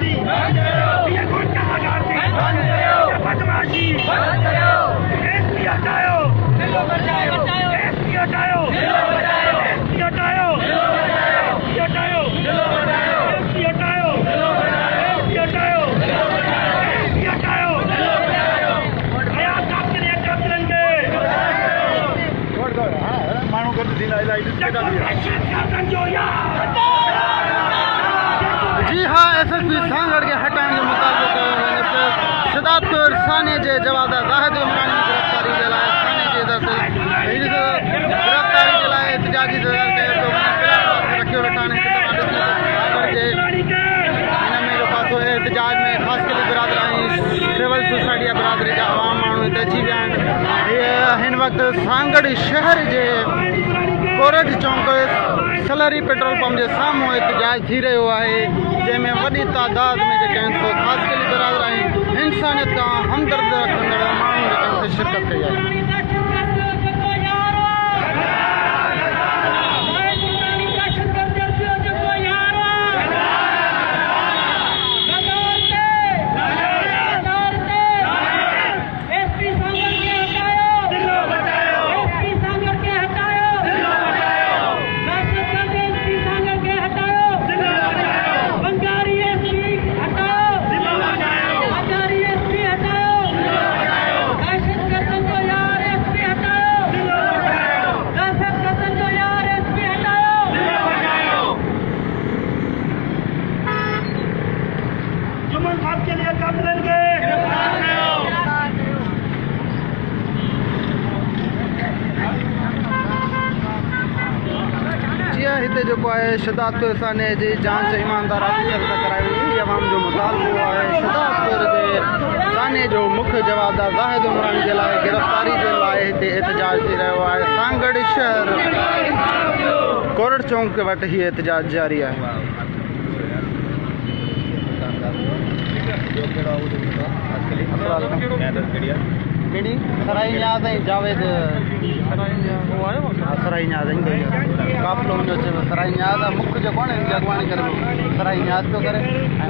गुंडागर्दी ये गुंडागर्दी ये बदमाशी एसपी हटाओ एसपी हटाओ एसपी हटाओ एसपी हटाओ एसपी हटाओ एसपी हटाओ एसपी हटाओ आया काट के लिए काट लेंगे मानू कर दी जो यार जी हाँ एसएसपी सांगड़ के हटाने के मुताबिक शदातपुर थाने जे जवाब जाहिद इमरानी गिरफ्तारी जे लाइ थाने जे गिरफ्तारी जे लाइ एहतजाजी रखियो वेठान हिन में जो पासो एहतजाज में ख़ासि करे बिरादरी सिविल सोसाइटी या बिरादरी जा आवाम माण्हू हिते अची विया आहिनि हिन वक़्तु सांगड़ शहर जे कोरट चौक सलरी पेट्रोल पंप के साम्हूं एहतजाज थी रहियो आहे जंहिंमें वॾी तादाद में जेके आहिनि सो ख़ासि करे बिरादरी इंसानियत खां हमदर्द रखंदड़ माण्हू जेके आहिनि से शिरकत कई आहे के लिए काम करेंगे जी हाँ हिते जेको आहे शदातपुर थाने जी जांच ईमानदार अफसर सां कराई वई अवाम जो मुतालबो आहे शदातपुर जे थाने जो मुख्य जवाबदार जाहिद इमरानी जे लाइ गिरफ़्तारी जे लाइ हिते एहतजाज थी रहियो आहे सांगड़ शहर कोरट चौक वटि हीअ एहतजाज जारी आहे कहिड़ी सराई न्याज़ ऐं जावेद सराई न्याज़ काफ़िलो हुनजो चयो सराई न्याज़ आहे मुख्य जेको आहे न अॻुवाणी करे सराई न्याज़ पियो करे ऐं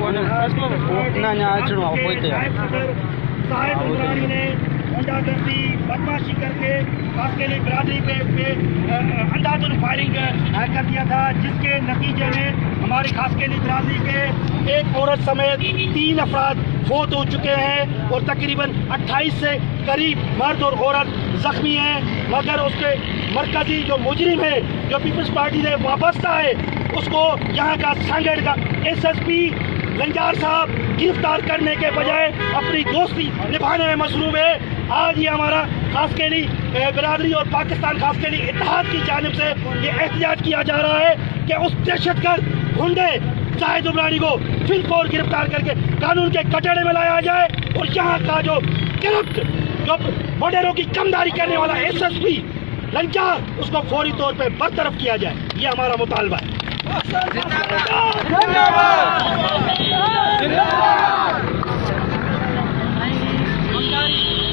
न अञा अचिणो आहे पोइ हिते गुंडागर्दी बदमाशी करके खास के लिए बिरादरी पे अंधाधुन फायरिंग कर दिया था जिसके नतीजे में हमारे खास के लिए बिरादरी के एक औरत समेत 3 अफराद फौत हो चुके हैं और तकरीबन 28 से करीब मर्द और औरत जख्मी हैं मगर उसके मरकजी जो मुजरिम है जो पीपल्स पार्टी से वाबस्ता है उसको यहाँ का सांगड़ का एसएसपी लंजार साहब गिरफ्तार करने के बजाय अपनी दोस्ती निभाने में मसरूफ है। आज ये हमारा खास के लिए बिरादरी और पाकिस्तान खास के लिए इत्तेहाद की जानिब से ये एहतजाज किया जा रहा है कि उस दहशतगर्द गुंडे जाहिद इमरानी को फिलफौर गिरफ्तार करके कानून के कटड़े में लाया जाए और यहाँ का जो करप्ट जो बॉर्डरों की कमदारी करने वाला एसएसपी लंचार उसको फौरी तौर पर बरतरफ किया जाए ये हमारा मुतालबा है।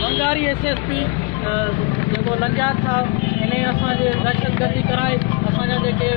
बंगारी एसएसपी जो लंजार साहब इन्हें असांजे दहशतगर्दी कराए असांजा जेके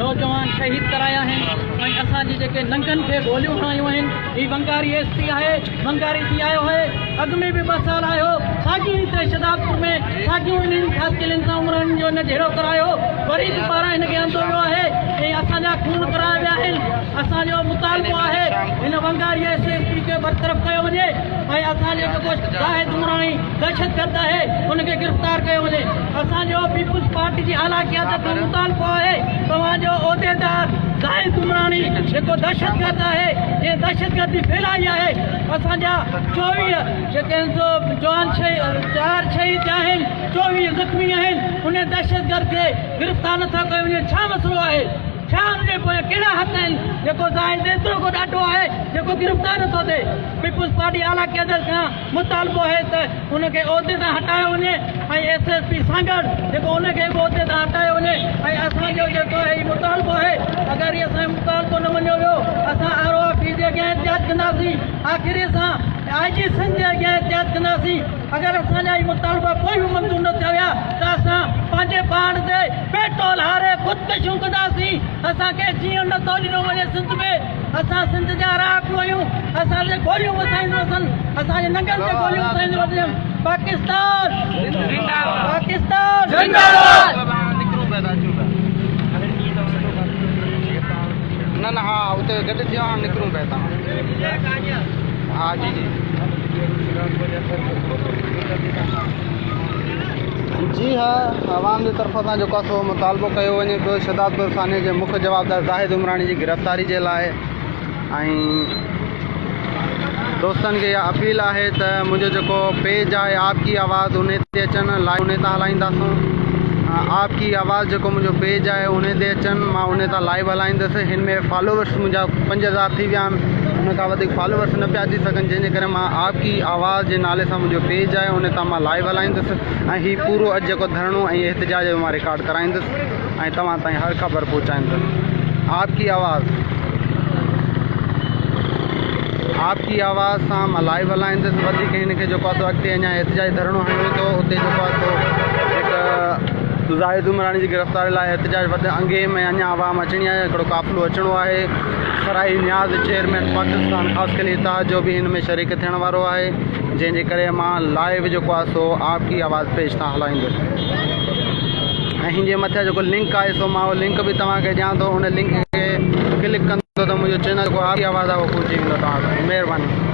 नौजवान शहीद कराया आहिनि ऐं असांजी जेके नंगनि खे गोलियूं हणायूं आहिनि ही बंगारी एसपी आहे बंगारी थी आयो आहे अॻु में बि 2 साल आयो साॻियूं हिते शदातपुर में साॻियूं इन्हनि ख़ासि किलनि सां उमिरनि जो हिन जहिड़ो करायो वरी बि पारां हिनखे आंदो वियो आहे ऐं असांजा खून कराया विया आहिनि असांजो मुतालबो आहे हिन बंगारी एसएसपी खे बरतरफ़ कयो वञे ऐं असांजो जेको जाहिद इमरानी दहशतगर्द आहे उनखे गिरफ़्तार कयो वञे असांजो पीपल्स पार्टी जी आला क़यादत जो मुतालबो आहे तव्हांजो उहिदेदार जाहिद इमरानी जेको दहशतगर्द आहे ये दहशतगर्दी फैलाई आहे असांजा 24 जेके आहिनि सो जवान 4 शहीद थिया आहिनि 24 ज़ख़्मी आहिनि उन दहशतगर्द खे गिरफ़्तार नथा कयो वञे छा मसइलो आहे छा हुनजे पोयां कहिड़ा हक़ आहिनि जेको जाहिद एतिरो को ॾाढो आहे जेको गिरफ़्तार नथो थिए पीपल्स पार्टी आला क़यादत खां मुतालबो आहे त हुनखे उहिदे तां हटायो वञे ऐं एसएसपी सांगड़ जेको उनखे बि उहिदे तां हटायो वञे ऐं असांजो जेको आहे हीउ मुतालबो आहे अगरि इहो असांजो मुतालबो न मञियो वियो असां ROF जे अॻियां एहतजाज कंदासीं आख़िरी असां आई जी सिंध जे अॻियां एहतियात कंदासीं अगरि असांजा ई मुतालबा कोई बि मंज़ूर न थिया त असां पंहिंजे पाण ते पेट्रोल हारे ख़ुदकुशियूं कंदासीं असांखे जीअं नथो ॾिनो वञे सिंध में असां सिंध जा राह पियो आहियूं असांजे गोलियूं वसाईंदियूं अथनि असांजे नंगनि ते गोलियूं वसाईंदियूं अथनि पाकिस्तान पाकिस्तान जिंदाबाद न न हाँ उते गॾु थियो हाणे निकिरूं पिया तव्हां हा जी जी जी हा आवाम जी तरफ़ां सां जेको आहे सो मुतालबो कयो वञे पियो शहदाद बुरसानी जे मुख्य जवाबदार ज़ाहिद उमरानी जी गिरफ़्तारी जे लाइ ऐं दोस्तनि खे इहा अपील आहे त मुंहिंजो जेको पेज आहे आपकी आवाज़ उन ते अचनि लाइव उन तां हलाईंदासूं आपकी आवाज़ जेको मुंहिंजो पेज आहे उन ते अचनि मां उन तां लाइव हलाईंदुसि हिन में फॉलोवर्स मुंहिंजा 5000 थी विया आहिनि उन खां वधीक फॉलोवर्स न पिया अची सघनि जंहिंजे करे मां आपकी आवाज़ जे नाले सां मुंहिंजो पेज आहे उन तां मां लाइव हलाईंदुसि ऐं हीउ पूरो अॼु जेको धरणो ऐं एहतिजाज जो मां रिकॉर्ड कराईंदुसि ऐं तव्हां ताईं हर ख़बर पहुचाईंदुसि आपकी आवाज़ सां मां लाइव हलाईंदुसि वधीक हिनखे जेको आहे सो अॻिते अञा एहतिजाज धरणो हणियो थो उते जेको आहे सो हिकु ज़ाहिद उमरानी जी गिरफ़्तारी लाइ एहतिजाज वधि अंगे में अञा आवाम अचणी आहे हिकिड़ो क़ाफ़िलो अचिणो आहे सराई न्याज़ चेयरमैन पाकिस्तान ख़ासि करे इतिहाद जो बि हिन में शरीक थियण वारो आहे जंहिंजे करे मां लाइव जेको आहे सो आपकी आवाज़ पेज तां हलाईंदुसि ऐं हिन जे मथे जेको लिंक आहे सो मां उहो लिंक बि तव्हांखे ॾियां थो उन लिंक खे क्लिक कंदो त मुंहिंजो चैनल जेको आपकी आवाज़ आहे उहो पहुची वेंदो तव्हां महिरबानी